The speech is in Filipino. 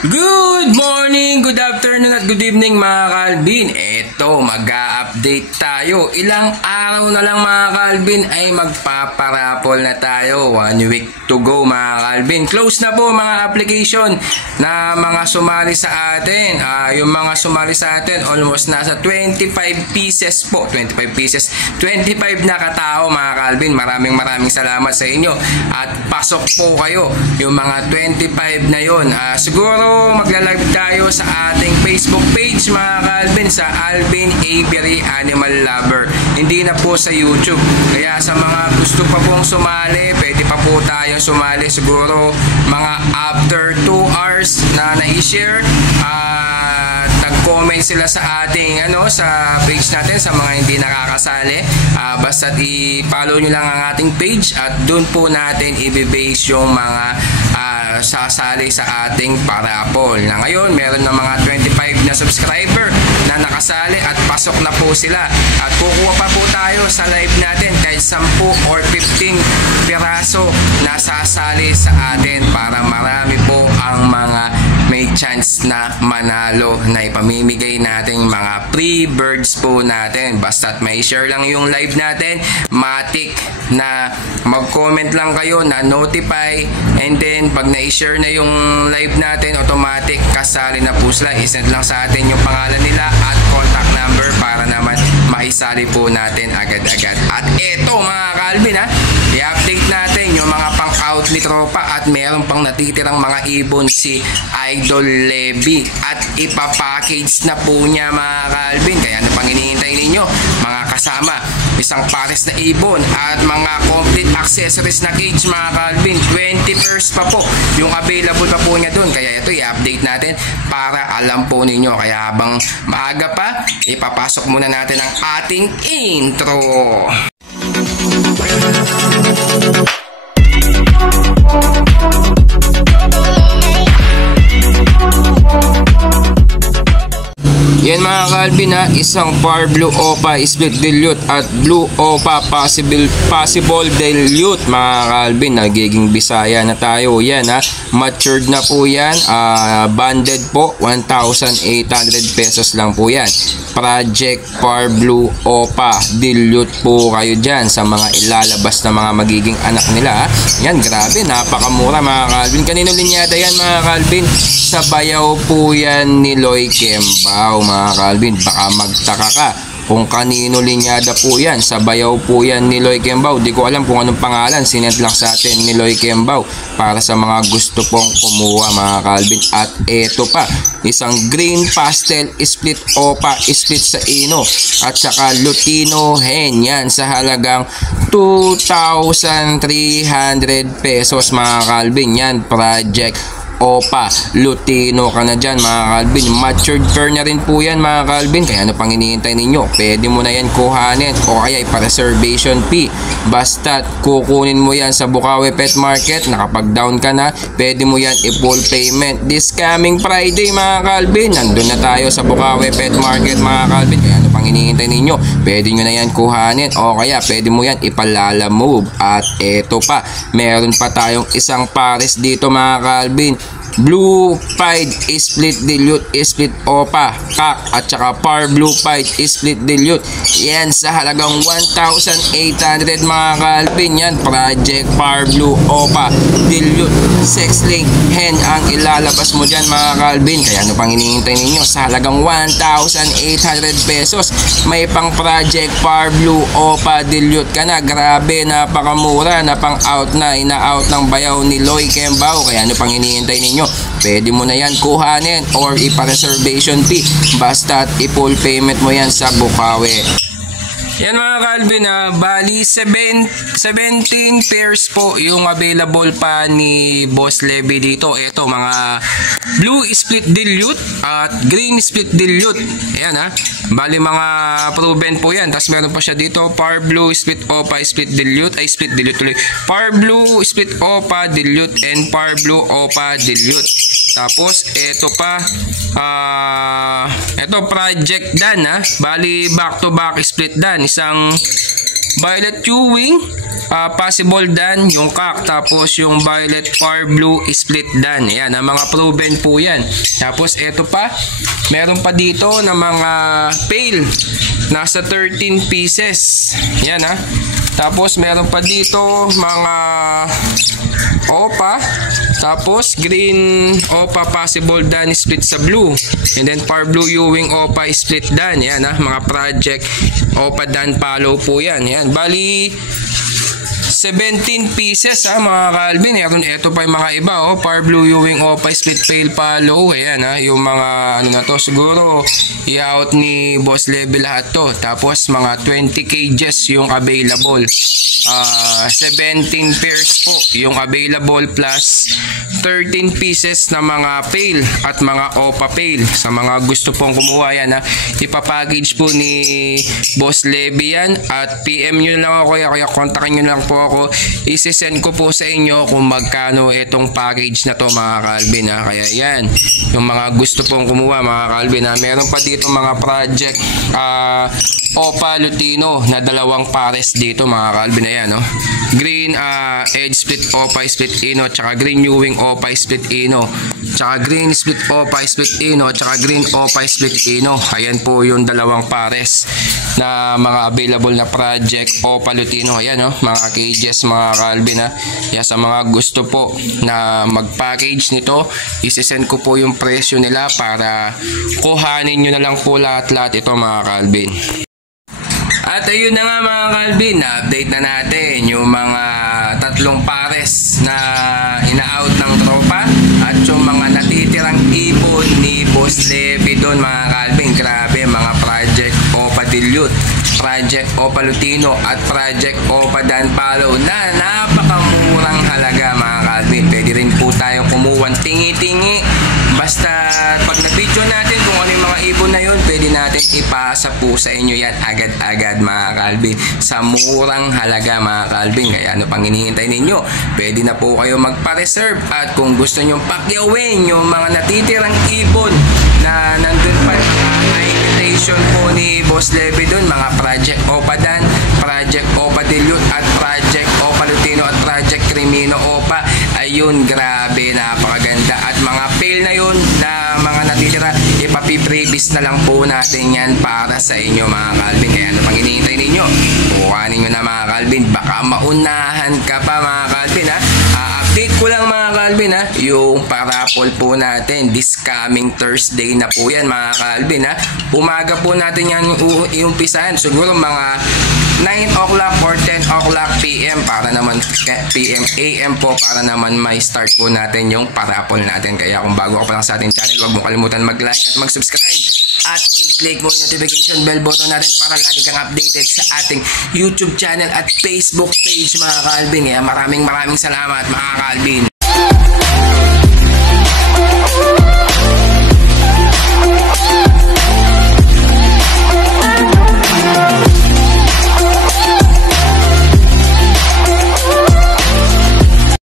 Good morning, good afternoon at good evening mga Kalbin. Eto, mag-a-update tayo. Ilang araw na lang mga Kalbin ay magpaparapol na tayo. 1 week to go mga Kalbin. Close na po mga application na mga sumali sa atin. Yung mga sumali sa atin almost nasa 25 pieces po. 25 pieces. 25 na katao mga Kalbin. Maraming salamat sa inyo. At pasok po kayo. Yung mga 25 na yon. Siguro magla-live tayo sa ating Facebook page mga Kalbin, sa Alvin Avery Animal Lover. Hindi na po sa YouTube. Kaya sa mga gusto pa pong sumali, pwede pa po tayong sumali siguro mga after 2 hours na na-share. Nag-comment sila sa ating sa page natin, sa mga hindi nakakasali. Basta i-follow nyo lang ang ating page at doon po natin i-base yung mga sasali sa ating parapol. Na ngayon, meron na mga 25 na subscriber na nakasali at pasok na po sila. At kukuha pa po tayo sa live natin kahit 10 or 15 piraso na sasali sa atin para marami po ang mga may chance na manalo na ipamimigay nating mga free birds po natin. Basta't may share lang yung live natin, matik na mag-comment lang kayo na notify, and then pag na-share na yung live natin, automatic kasali na po sila. I-send lang sa atin yung pangalan nila at contact number para naman maisali po natin agad-agad. At eto mga Kalbin, i-update natin yung mga pang-outlet tropa at meron pang natitirang mga ibon si Idol Levy at ipapackage na po niya mga Kalbin. Kaya ano pang hinihintay ninyo mga kasama? Isang pares na ibon at mga complete accessories na cage mga Kalbin. 20 pairs pa po yung available pa po niya dun. Kaya ito i-update natin para alam po ninyo. Kaya habang maaga pa, ipapasok muna natin ang ating intro. Yan mga Kalbin, isang Par Blue Opa Split Dilute at Blue Opa Possible Dilute mga Kalbin. Nagiging Bisaya na tayo. Yan matured na po yan. Banded po, 1,800 pesos lang po yan. Project Par Blue Opa Dilute po kayo dyan sa mga ilalabas na mga magiging anak nila. Yan, grabe, napakamura mga Kalbin. Kanino linyada yan mga Kalbin? Sa bayaw po yan ni Loy Kembao mga Kalbin. Baka magtaka ka kung kanino linyada po yan. Sa bayaw po yan ni Loy Kembao. Di ko alam kung anong pangalan. Sinend lang sa atin ni Loy Kembao para sa mga gusto pong kumuha mga Kalbin. At eto pa, isang green pastel split opa split sa ino at saka lutino hen. Yan sa halagang 2,300 pesos mga Kalbin. Yan, Project Opa Lutino ka na dyan mga Kalbin. Matured pair na rin po yan mga Kalbin. Kaya ano pang hinihintay ninyo? Pwede mo na yan kuhanin o kaya ipa-reservation fee. Basta kukunin mo yan sa Bukawi Pet Market. Nakapag-down ka na, pwede mo yan i-full payment. This coming Friday mga Kalbin, nandun na tayo sa Bukawi Pet Market mga Kalbin. Kaya ano pang hinihintay ninyo? Pwede nyo na yan kuhanin o kaya pwede mo yan ipalala move. At eto pa, meron pa tayong isang pares dito mga Kalbin. Blue Pied Split Dilute Split Opa Kak at saka Par Blue Pied Split Dilute. Yan sa halagang 1,800 mga Kalbin. Yan, Project Par Blue Opa Dilute Sex Link Hen ang ilalabas mo dyan mga Kalbin. Kaya ano pang hinihintay ninyo? Sa halagang 1,800 pesos may pang Project Par Blue Opa Dilute ka na. Grabe, napakamura na pang out na, ina-out ng bayaw ni Loy Kembao. Kaya ano pang hinihintay ninyo? Pwede mo na yan kuhanin or ipa-reservation fee. Basta i-full payment mo yan sa Bukawi. Yan mga Kalbin, bali 17 pairs po yung available pa ni Boss Levy dito. Ito mga blue split dilute at green split dilute. Ayan bali mga proven po yan. Tapos meron pa siya dito Par Blue Split Opa Split Dilute, split dilute tuloy. Par Blue Split Opa Dilute and Par Blue Opa Dilute. Tapos ito pa ito Project Dan bali back to back split Dan, isang Violet Ewing, possible dan yung cock, tapos yung Violet Far Blue split dan. Yan, mga proven po yan. Tapos ito pa, meron pa dito na mga pale, nasa 13 pieces. Yan Tapos meron pa dito mga Opa, tapos green Opa possible dan split sa blue, and then Far Blue Ewing Opa split dan. Yan mga project Opa dan follow po yan. Yan, bali 17 pieces mga ka-Alvin. Ito pa yung mga iba Far Blue Ewing Opa split pale follow. Ayan yung mga ano na to, siguro i-out ni Boss Level lahat to. Tapos mga 20 cages yung available. 17 pairs po yung available, plus 13 pieces na mga pale at mga Opa pale. Sa mga gusto pong kumuha yan ipapackage po ni Boss Levy yan, at PM nyo lang ako, kaya kontakin nyo lang po ako, isi-send ko po sa inyo kung magkano itong package na to mga ka-Alvin Kaya yan, yung mga gusto pong kumuha mga ka-Alvin meron pa dito mga project Opa Lutino na dalawang pares dito mga ka-Alvin. Ayan green edge split Opa split Ino, tsaka green Ewing Opa split Ino, tsaka green split Opa split Ino, tsaka green Opa split Ino. Ayan po yung dalawang pares na mga available na project Opa Lutino. Ayan mga cages mga ka-Alvin Kaya sa mga gusto po na mag-package nito, isi-send ko po yung presyo nila para kuhanin nyo na lang po lahat-lahat ito mga ka-Alvin. At ayun na nga mga ka-Alvin, na-update na natin yung mga tatlong pares na ina-out ng tropa at yung mga natitirang ibon ni Boss Levy doon mga ka-Alvin. Grabe, mga project Opa Dilute, project Opa Lutino at project Opa Dan Palo na napakamurang halaga mga ka-Alvin. Pwede rin po tayong kumuha tingi-tingi. Basta pag na-video natin kung ano yung mga ibon na yun, pwede natin ipasa po sa inyo yan agad-agad mga ka-Alvin, sa murang halaga mga ka-Alvin. Kaya ano pang hinihintay ninyo? Pwede na po kayo magpa-reserve, at kung gusto nyo pakyawin yung mga natitirang ibon na nandun pa yung mga invitation po ni Boss Levy doon, mga project Opa Dan, project Opa Dilute at project Opa Lutino at project Crimino Opa. Ayun, grabe, napakaganda. At mga pale na yun na mga natitira, ipapiprevis na lang po natin yan para sa inyo mga ka-Alvin. Kaya ano pang hinihintay ninyo? Kuhanin nyo na mga ka-Alvin, baka maunahan ka pa mga ka-Alvin update ko lang mga ka-Alvin yung parapol po natin this coming Thursday na po yan mga ka-Alvin Umaga po natin yan iumpisahan, siguro mga 9 o'clock or 10 o'clock PM para naman AM po, para naman may start po natin yung parapol natin. Kaya kung bago ka pa lang sa ating channel, huwag mo kalimutan mag-like at mag-subscribe at i-click mo yung notification bell button natin para lagi kang updated sa ating YouTube channel at Facebook page mga ka-Alvin. Kaya maraming salamat mga ka-Alvin.